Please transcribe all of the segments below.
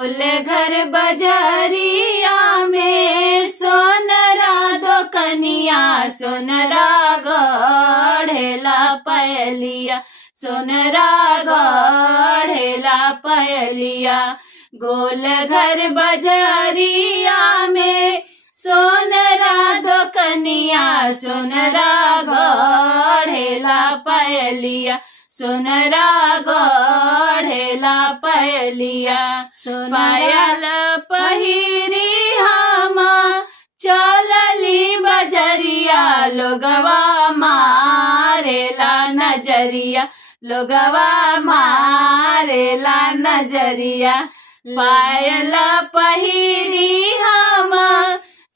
बोल घर बजरिया में सोनरा दो कनिया सोनरा गढ़ेला पयलिया सोनरा गढ़ेला पयलिया। गोल घर बजरिया में सोनरा दो कनिया सोनरा गढ़ेला पयलिया सोनरा गढ़ेला पयलिया। पायल पहिरी हम चलली बजरिया लोगवा मारेला नजरिया लोगवा मारेला नजरिया। पायल पहिरी हम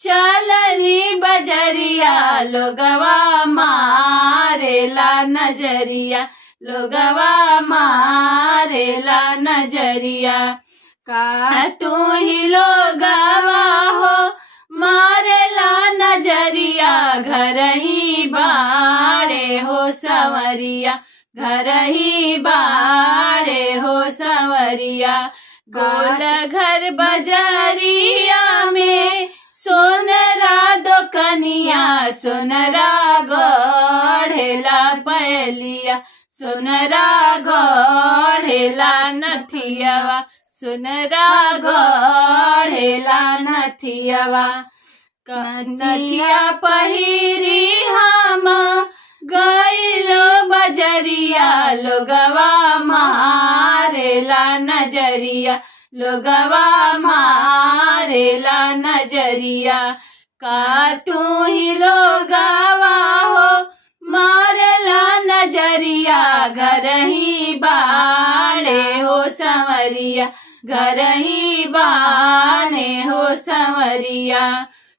चलली बजरिया लोगवा मारेला नजरिया लोगवा मारेला नजरिया। का तू ही लोगवा हो मारेला नजरिया घर ही बाड़े हो सवरिया घर ही बाड़े हो सवरिया। गोल घर बजरिया में सोनरा दो कनिया सोनरा गढ़ेला पयलिया सोनरा गढ़ेला नथियावा सोनरा गढ़ेला नथियावा। नथिया पहिरी हम गइलो बजरिया लोगवा मारेला नजरिया लोगवा मारेला नजरिया। का तू ही लोगवा हो मारेला नजरिया घर ही बाड़े हो संवरिया घर ही बाड़े हो संवरिया।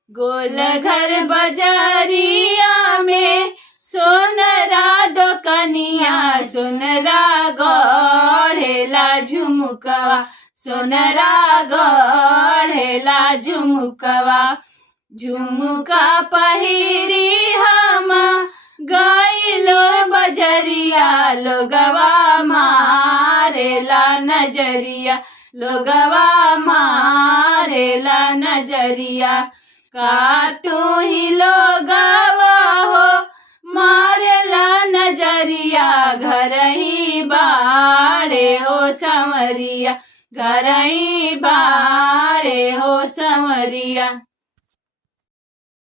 गोल घर बजरिया में सोनरा दो कनिया सोनरा गढ़ेला झुमुकवा सोनरा गढ़ेला झुमुकवा। झुमुका पहिरी हम गइलो बजरिया लोगवा मारेला नजरिया लोगवा मारेला नजरिया। का तू ही लोगवा हो मारेला नजरिया घर ही बाड़े हो संवरिया घर ही बाड़े हो संवरिया।